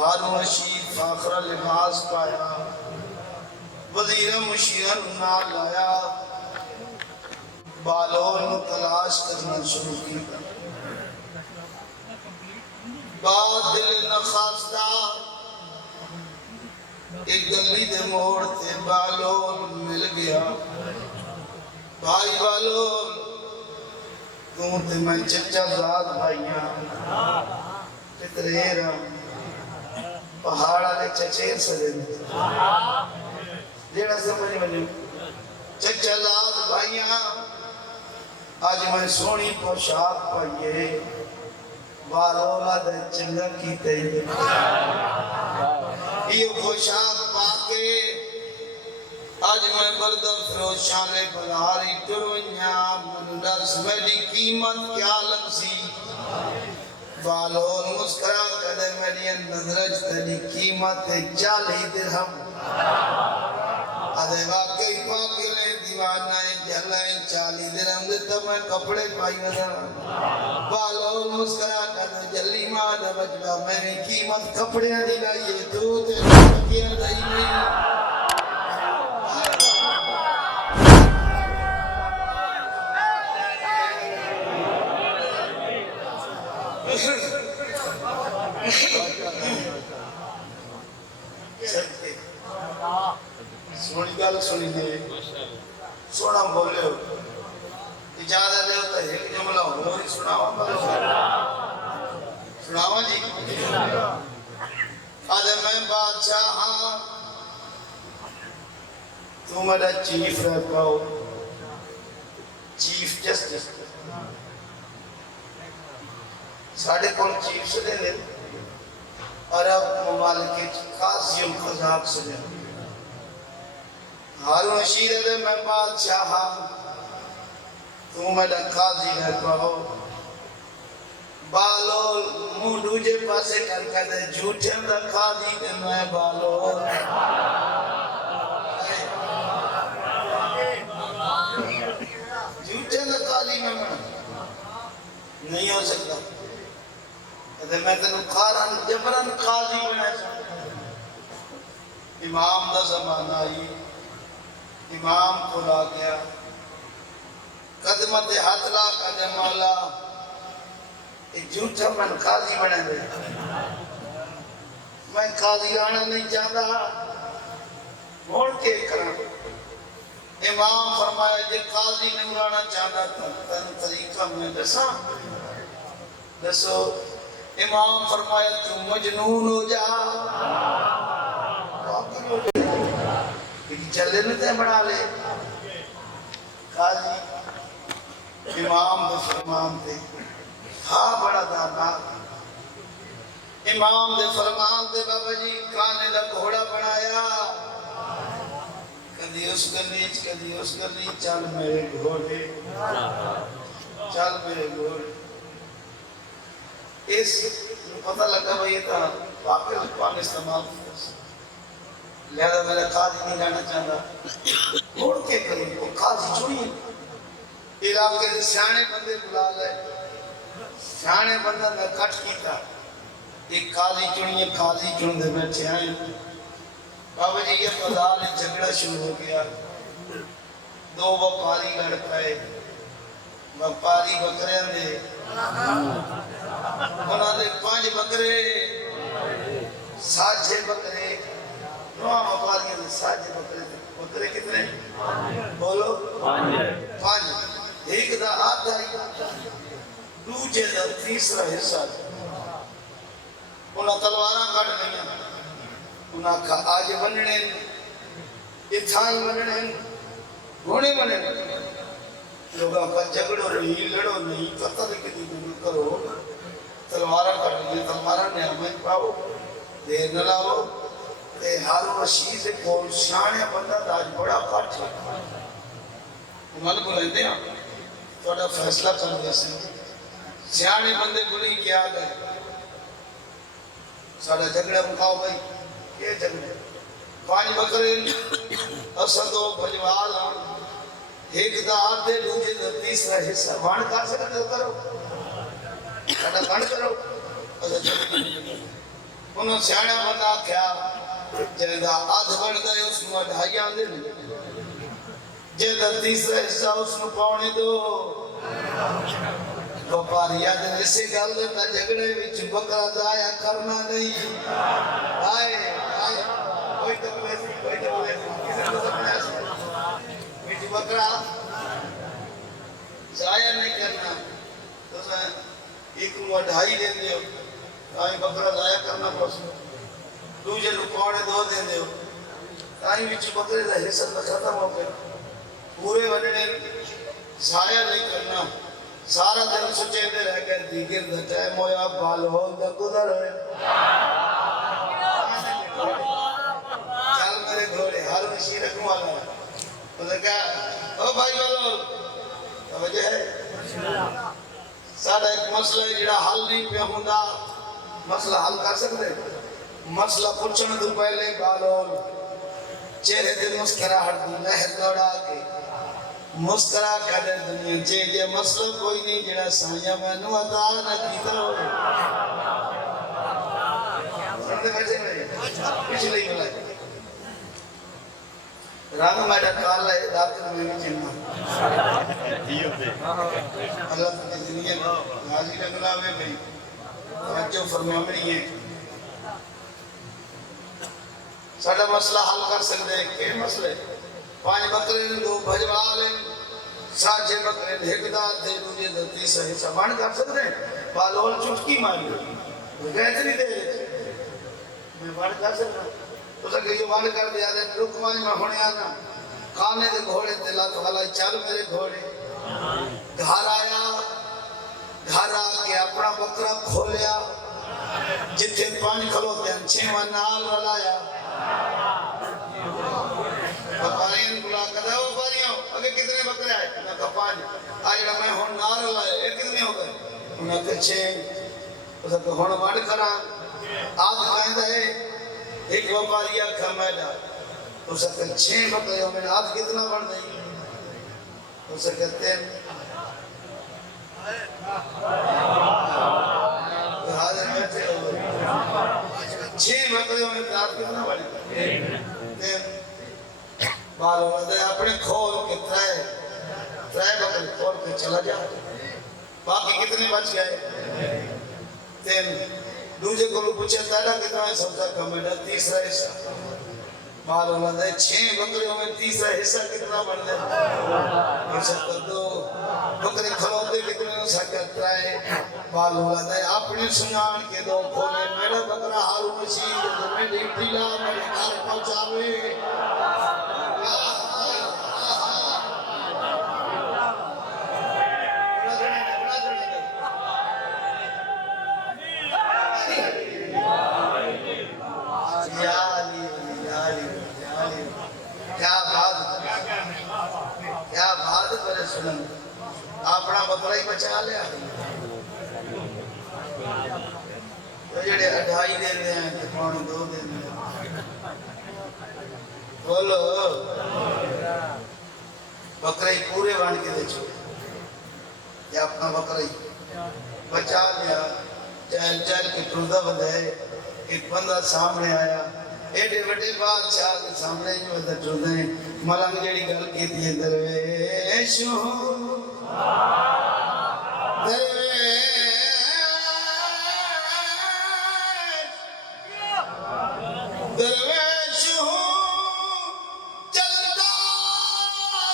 ہارون رشید فاخرہ لباس پایا وزیر مشیرن نال لایا بالون تلاش کرنا شروع کیا بات دل نخواستہ ایک گلی دے موڑ تے بالون مل گیا بھائی بالون تم تے میں چچا زاد بھائیاں پترے رہا پہاڑا لے چچیر سدے جیڑا سمجھ بنیو چچا زاد بھائیاں آج میں سونی پوشاک پائیے بارولا دے چنگا کیتے یہ پوشاک پاکے آج میں بردر فروشانے بلاری ٹرونیاں مندرس میری قیمت کیا لگسی بالون مسکرا کدے میری نظرج تیری قیمت 40 درہم آدھے واقعی پاکی لے دیوانہ جلائیں 40 درہم دیتا میں کپڑے پائی وزر بالون مسکرا کدے جلی مادہ بجبہ میری قیمت کپڑے دی لائیے تو تیری کپڑے دی نہیں سونی گال سونی دے سونا بولے ہو اجازت دے ہوتا ہے ایک جملہ ہو اور سناوا سناوا جی آدھے میں بادشاہ ہاں تو میرا چیف رہ پاؤ چیف جسٹس ساڑھے کون چیف سے دے لے عرب ممالک قاضیوں قضاب سے دے ہارون رشید ہے میں بادشاہ تو میرا قاضی ہے پاؤ بالول موڈو جے پاسے کر دے جھوٹے دا قاضی دے میں بالول جھوٹے دا قاضی میں نہیں ہو سکتا میں تنو کھارن جبرن قاضی بنا سکتا امام دا زمانہ آئی امام کو لا گیا قدمت ہاتھ لا کہنے مولا ایک جھوٹا من قاضی بنا دے میں قاضی آنا نہیں چاہتا موڑ کے کرنا امام فرمایا جے قاضی نہیں آنا چاہتا تن طریقہ میں دسو امام فرمایا تو مجنون ہو جا چلے نتے بڑھا لے قاضی امام دے فرمان دے ہاں بڑا دانا امام دے فرمان دے بابا جی کانے دا گھوڑا بنایا کدی اس گلیچ کدی اس گلیچ چل میرے گھوڑے چل میرے گھوڑے اس پتہ لگا بھئی یہ تھا واقعی اقوام استعمال لہذا میرا قاضی نہیں جانا چاہتا گھوڑ کے کریں وہ قاضی چوئیے علاقے سے سیانے بندے بلا لے سیانے بندہ میں کٹ کیتا ایک قاضی چنیے قاضی چن دے بیٹھے آئیں بابا جی یہ بازار میں جھگڑا شروع ہو گیا دو وپاری لڑ پائے وپاری بکرے دے انہاں دے 5 بکرے ساجھے بکرے نوہ وپاریاں دے ساجھے بکرے دے بکرے کتنے بولو 5 ایک دا آدھا ہی دوجہ دا تیسرا حصہ انہاں تلواراں کٹ گئیاں انہاں کا آج بننے اتھائی بننے گھوڑے بننے لوگاں کا جھگڑو نہیں لڑو نہیں قتل کتی دنوں کرو تلوارہ کٹ گئی تلوارہ نے ہمیں پاؤ دیر نہ لاؤ تے ہارون رشید کو شانے بندہ داج بڑا کٹ ہے انہوں نے بولے دیا توڑا فیصلہ کر دیا سیانے بندے بولی کیا گئے ساڑھا جھگڑے مکاؤ بھائی یہ جھگڑے 5 بکرے اسدو بجوال ایک دا آدھے دوجہ دا تیسرا حصہ وان کھا سکتے کرو کھڑا کھڑ کرو انہوں سیاڑا بندہ کیا جہاں آدھ بڑھتا ہے اس میں ڈھائی آندے جہاں تیسرا حصہ اس میں پاؤنے دو وپاری آدھے اسے گل دیتا جھگڑے وچ بکرا ضائع کرنا نہیں آئے آئے کوئی تکلیسی کسی کو سکنے ایسا وچ بکرا ضائع نہیں کرنا تو ایک نوہ ڈھائی دے دیو تاہی بکرا ضائع کرنا پسو دوجہ لکوانے دو دے دیو تاہی وچ بکرے دا حصہ ختم ہو گئے پورے ونڈے ضائع نہیں کرنا سارا دن سچے دے رہ گئے دیگر دا ٹائم ہویا بال ہو دا گزر ہوئے چل میرے گھوڑے ہر نشی رکھوں والا ہے انہوں نے کہا او بھائی والو توجہ ہے سارا ایک مسئلہ ہے جڑا حل نہیں پہ ہوندا مسئلہ حل کر سکتے مسئلہ پوچھنے دو پہلے بالول چہرے دے مسکراہٹ دی لہر دوڑا کے مسکرا کر دنیا چیجے مسئلہ کوئی نہیں جڑا سائیہ میں نو عطا نہ کیتا ہوئے سنتے بیٹھے میں پچھلے ہی ملائی رنگ میڈا کالا ہے داخل میں بھی چننا اللہ تکی زندگی غازی لگلا میں بھی توجہ فرمامنی ہے ساڑھا مسئلہ حل کر سکتے ہیں کہ مسئلے پانچ بکرے دو بھجوا لیں ساچے بکرے ایک داد دے دوجے دا تیسرا حصہ بانڈ کر سکتے ہیں بالول چٹکی ماری گہتری دے میں بانڈ کر سکتا تو سکے جو بانڈ کر دیا دے رکمانی میں ہونے آنا کھانے دے گھوڑے دلا تو حالا چل میرے گھوڑے گھر آیا گھر آ کے اپنا بکرا کھولیا جتھے پانی کھلوتے ہیں چھوہ نال رلایا بپارین بلا کہتا ہے وہ باریوں اگر کتنے بکرے آئے انہوں کا پانی آج میں ہون نار لائے یہ کتنے ہو گئے انہوں کا چھین اس کا ہون ماڑ کرا آدھ آئندہ ہے ایک بپاریا کھمیڈا اس کا چھین بکرے ہو میں آدھ کتنا بڑھ گئی اس کا کہتے ہیں حاضر بیٹھے ہو چھین بکرے ہو میں آدھ کتنا بڑھ گئی بال ہوتے ہیں اپنے کھول کے ترائے بکر کھول کے چلا جا باقی کتنے بچ گئے تین دوجے کو لوگ پوچھے تیرا کتنا ہے سب کا کمیڈا تیسرا حصہ بال ہوتے ہیں 6 بکریوں میں تیسرا حصہ کتنا بڑھ دے حصہ کر دو بکرے کھلوتے کتنے ہو سکتا ترائے بال ہوتے ہیں اپنے سنان کے دو کھولے میرا بکرا حال مسیح میں ڈیلا میرے گھر پہنچاوے اپنا بکرا ہی بچا لیا تو جڑے 2.5 دے رہے ہیں کہ 2.5 دے رہے ہیں بولو بکرا ہی پورے بان کے دے چھوڑے یا اپنا بکرا ہی بچا لیا چہل کے ٹردہ بدھائے ایک بندہ سامنے آیا ایڈے بڑے بادشاہ کے سامنے جو ہے ٹردہ ہیں ملنگ جڑی گل کی تھی درویشوں درویش ہوں چلتا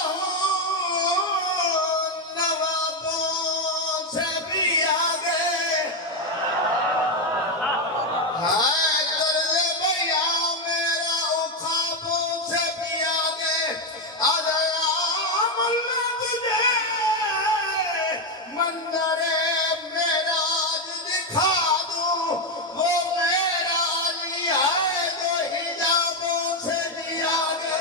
ہوں نوابوں سے بھی آگے ہائے درد بیا میرا اخابوں سے بھی آگے آدھرام اللہ تجھے منظر معراج دکھا دوں وہ معراج ہی ہے جو حجابوں سے بھی آگے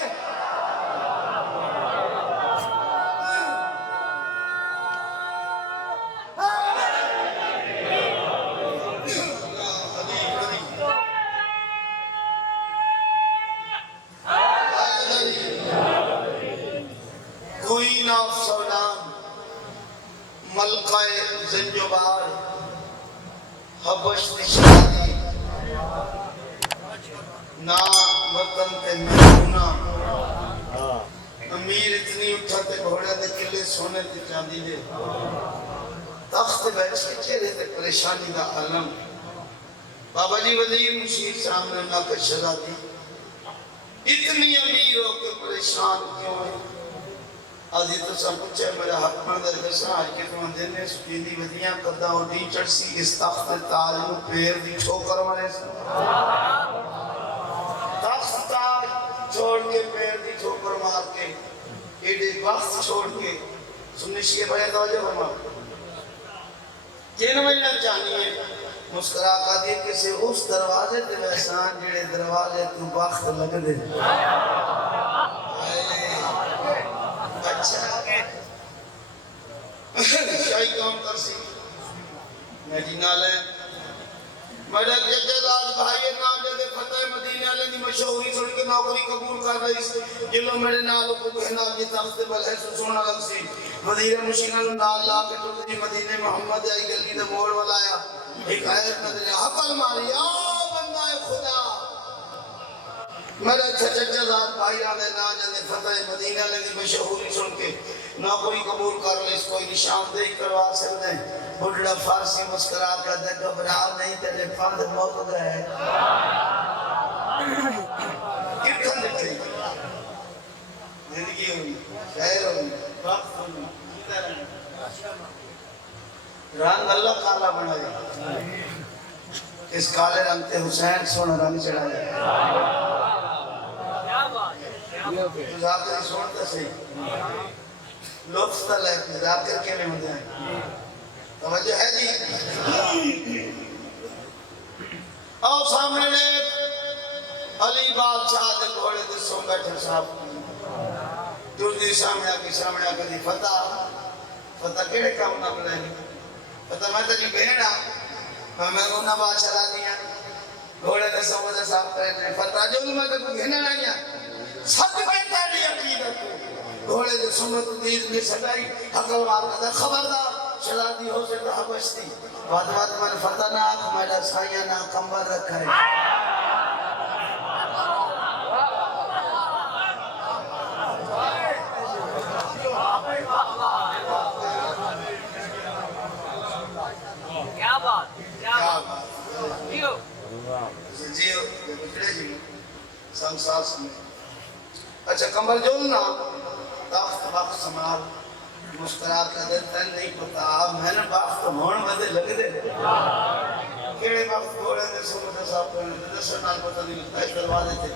کوئین آف سودان ملکہ زنجبار حبش شادی میمونہ امیر اتنی اٹھا تے گھوڑے دے قلعے سونے تے چاندی دے تخت بیٹھ کے چہرے تے پریشانی دا عالم بابا جی وزیر مشیر سامنے نہ کہ شہزادی اتنی امیر ہو کے پریشان کیوں ہے آجی تو سب کچھ ہے میرا حق مندر درسا آج کے تو اندر نے سکیندی ودیاں قدہ اور دی چڑسی اس تخت تاج نو پیر دی چھوکر مارے سے تخت تاج چھوڑ کے پیر دی چھوکر مار کے ایڈے وقت چھوڑ کے سنشی کے بڑے توجہ فرما جن مجھنا چاہیے مسکرا کا دیئے کسی اس دروازے تے ویسان جڑے دروازے تو وقت لگ دے اچھا شاہی کام کر سی میں جی نالین میرا ججداد بھائی نام جدے فتح مدینہ لے دی مشہوری سن کے نوکری قبول کر رہی سی جلو میرے نالوں کو کہنا جی تخت بل ہے سونا لگ سی وزیر مشینہ نو نال لا کے تو دی مدینہ محمد آئی گلی دے موڑ والا آیا ایک آیت نظر حقل ماری بندہ خدا میرا ججداد بھائی آنے نا جدے فتح مدینہ لے دی مشہوری سن کے نوکری قبول کر لے اس کوئی نشان دے کروا سکتے ہیں بڑھڑا فارسی مسکرا کر دے گھبرا نہیں تیرے پند موت گئے کتن دکھتے ہیں زندگی ہوئی شہر ہوئی وقت ہوئی رنگ اللہ کالا بنایا اس کالے رنگ تے حسین سونا رنگ چڑھایا تو ذاکر سنتا سی لطف تلے ذاکر کے میں ہوتے ہیں توجہ ہے جی اور سامنے نے علی بادشاہ دے گھوڑے دے سو بیٹھے صاحب دور دی سامنے آکے دی فتح کیڑے کام نہ بلائیں فتح میں تجھے بہنا میں انہا بادشاہ را دیا گھوڑے دے سو دے صاحب کرنے فتح جو میں تے کو بہنا نہیں ہے سب کے تیری عقیدت گھوڑے دے سنت دید میں سکائی حقل مارکہ خبردار شہزادی ہو سے تو حبش تھی واد من فتح نہ آکھ میرا سائیہ نہ کمبر رکھا ہے کیا بات جیو بکڑے جی سنسار سمیں اچھا کمبر جولنا تاخت وقت سمال مسکرات کا دل تن نہیں پتا آپ میں نے باقت مون بدے لگ دے کیڑے وقت گھوڑے دے سمجھے صاحب کرنے دے دسر نال پتا نہیں لگتا ہے دروازے تھے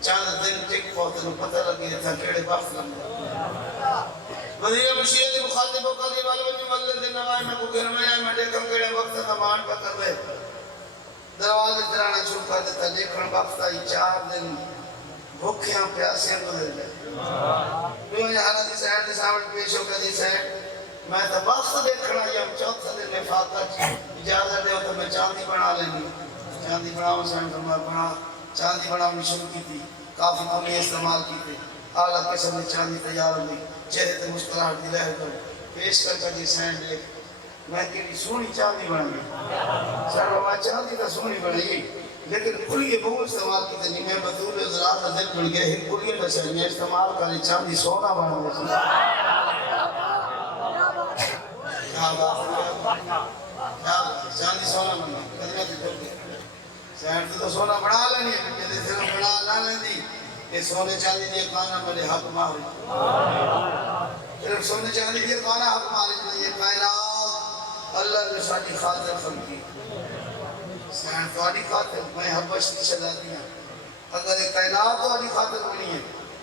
چاند دن ٹک پہتے نو پتہ لگے تھا کیڑے وقت لگ دے وزیر مشیر دی مخاطب کو قاضی والے وجہ ملے دن نوائی میں کو گھر میں آئے میں دیکھا کیڑے وقت تمان پکر دے دروازے ترانا چھوڑ کر دیتا دیکھن وقت آئی 4 دن بھوکیاں پیاسیاں گزر گئے میں یہاں دی سائن دی سامنے پیش ہو کر دی سائن میں تو وقت دیکھنا یا چوتھا دن نفاقہ اجازت دے تو میں چاندی بنا لینی چاندی بناؤں سائن فرمایا بنا چاندی بناؤں شروع کی تھی کافی کمی استعمال کی تھی اعلیٰ قسم میں چاندی تیار ہوئی چہرے تے مسکراہٹ دی لہر کر پیش کر دی سائن دیکھ میں کہتی سونی چاندی بنائی سائن فرمایا چاندی تو سونی بنائی لیکن کلیے بہت استعمال کی تھی میں بطور ازرات ذکر بڑھ گیا ہی کلیے بسرنی استعمال کرنے چاندی سونا بنا بسرنی کیا بات چاندی سونا بنا قدمت جھوڑ گیا سائن تو سونا بنا لینی ہے جیسے صرف بنا نہ لینی یہ سونے چاندی دیئے کانا بڑے حق ماری صرف سونے چاندی دیئے کانا حق ماری یہ کائنات اللہ نے ساڑی خاطر خلقی سائن توڑی خاطر میں حبش نہیں چلا دیا اگر ایک کائنات توڑی خاطر بنی ہے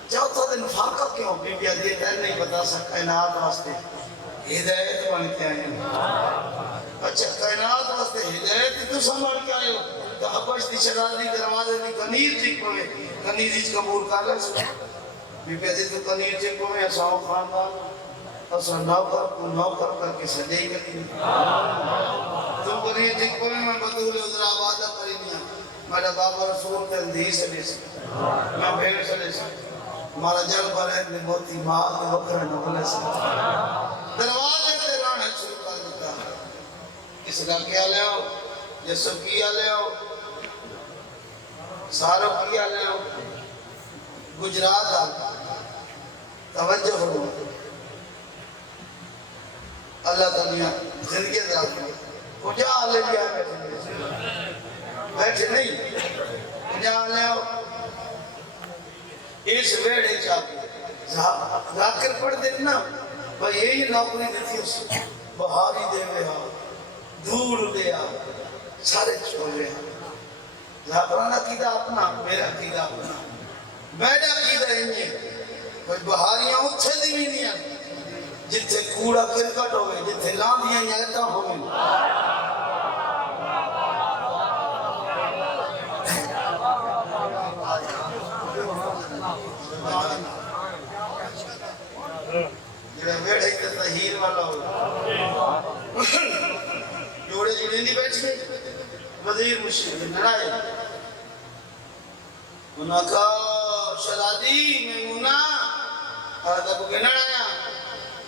چوتھا دن فاقہ کیوں بی بی عدیت ہے نہیں بتا سکتا کائنات واسطے ہدایت بنتے آئے ہیں اچھا کائنات واسطے ہدایت تو سنبھال کے آئے ہو تو حبش دی چلا دی دروازے دی کنیر چک پوے کنیر چک قبول کر لے سکتا بی بی عدیت تو کنیر چک پوے اساؤ خاندان اسا نوکر کر کے سجائی کرتی تم کنیر چک پوے میں بطول ادھر آبادہ پڑی نہیں میرا بابا رسول تندھی سے لے سکتا میں بھیڑ سے لے سکتا ہمارا جل پر ہے میں موتی ماں کے وقر نکلے سکتا دروازے تے رانا شروع کر دیتا اس کا کیا لے ہو یسو کیا لے ہو سارو کیا لے ہو گجرات توجہ ہو اللہ تعالیٰ زندگی عطا فرمائے کجا لے لیا بیٹھے نہیں کجا لے آؤ اس ویڑے چاہتے ذاکر پڑھ دینا بھئی یہی نوکری دیتی اس بہاری دے گیا دھول دیا سارے چھوڑ گیا ذاکرانہ قیدہ اپنا میرا قیدہ اپنا میڈا قیدہ انہیں کوئی بہاریاں اتھے دی بھی نہیں آتی جتھے کوڑا کرکٹ ہوئے جتھے لاندیاں نیتا ہوئے جڑے ویڑے کے تحیر والا ہو جوڑے جڑے نہیں بیٹھ گئے وزیر مشیر نڑائے انہاں کا شرادی میمونہ آدھا کو نڑایا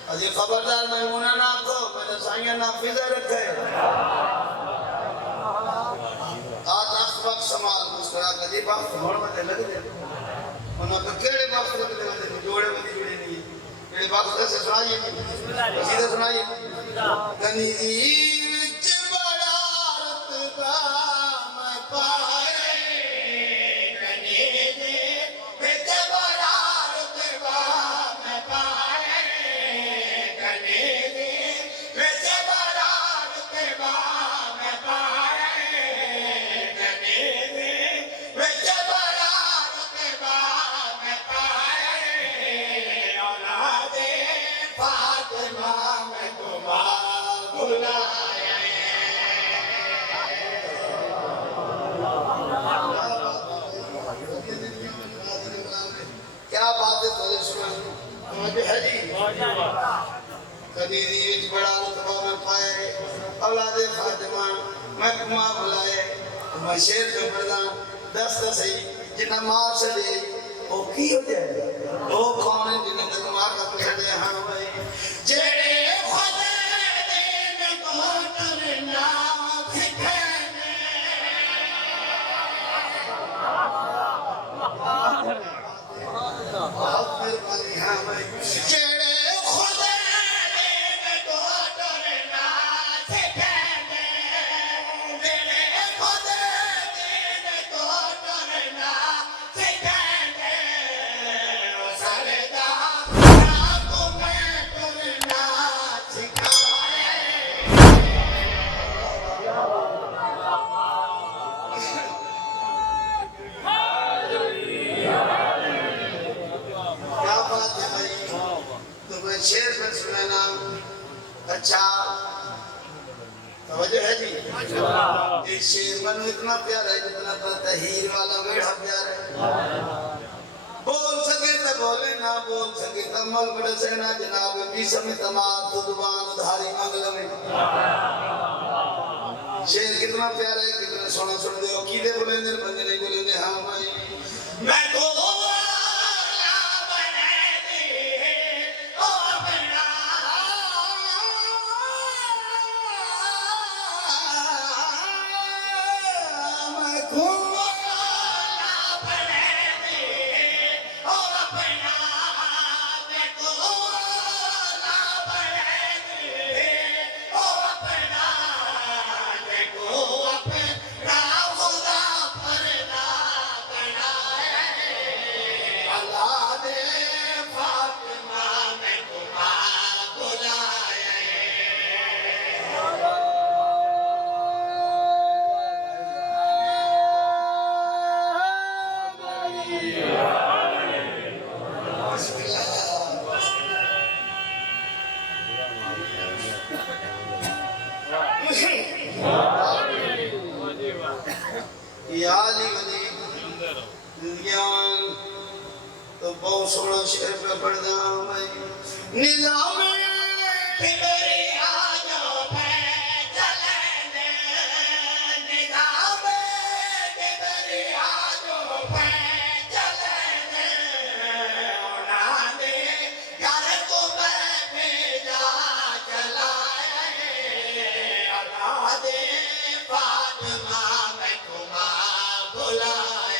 ادھی خبردار میمونہ نہ کو میں نے سائیاں نافذہ رکھے آج وقت سمال مسکرا کدی باقت ہوڑ میں لگ دے انہاں کا کیڑے باقت لگ دے جوڑے میں جڑے نہیں میرے باقت سے سنائیے سیدھا سنائیے کنیزی وچ بڑا رتبہ میں پائے کنیزی وچ بڑا رتبہ میں پائے کنیزی وچ بڑا رتبہ میں پائے کنیزی وچ بڑا رتبہ میں پائے اولاد فاطمہ میں تمہارا بلایا کیا بات ہے تو سمجھ ہے جی کنیزی وچ بڑا رتبہ میں پائے اولاد فاطمہ میں تمہارا بلائے میں شیر جو پڑھدا دس صحیح جنہ مار چلے وہ کی ہو جائے وہ کون ہے جنہ تک مار کا چھڑے ہاں بھائی جڑے خدا دین کو ڈرنا سکھانے بہت مہربانی ہاں بھائی جڑے خدا دین کو ڈرنا سکھانے جڑے خدا دین کو ڈرنا سکھانے وہ سردا کو میں ڈرنا سکھانے کیا بات ہے بھائی تمہیں شیر پر سنانا اچھا توجہ ہے جی اس شیر منو اتنا پیارا ہے جتنا تحیر والا ویڑا پیارا ہے بول سکے تو بولے نہ بول سکے تو مل بڑھ سے نہ جناب بیسم تمام تو زبان ادھاری منگل میں شیر کتنا پیارا ہے کتنا سونا سن دے کی دے بولیں دے بندے نہیں بولیں دے ہاں بھائی میں کو یا علی ولی زندگیان تو بہت سونا شعر پہ پڑھنا میں نظام فکری آجو پہ چلنے نظام فکری آجو پہ چلنے اونا دے یار کو میں بھیجا چلائے اللہ دے فاطمہ میں تمہاں بلائے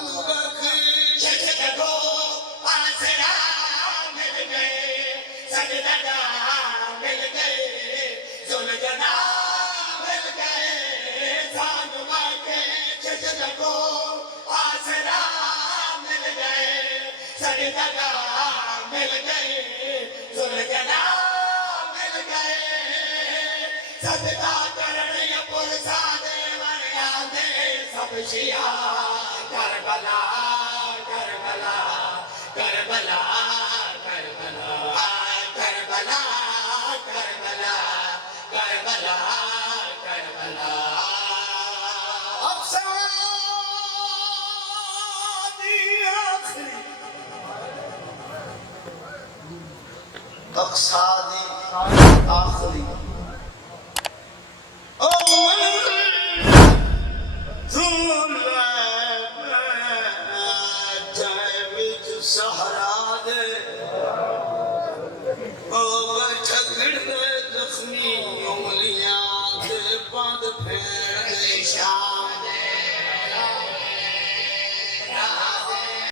سرجگہ مل گئے زلجنا مل گئے صدقہ کرنے پرسا دے وریا دے سب شیعہ کربلا کربلا کربلا کربلا کربلا کربلا کربلا کربلا اب سعادی آخری اقصادی آخری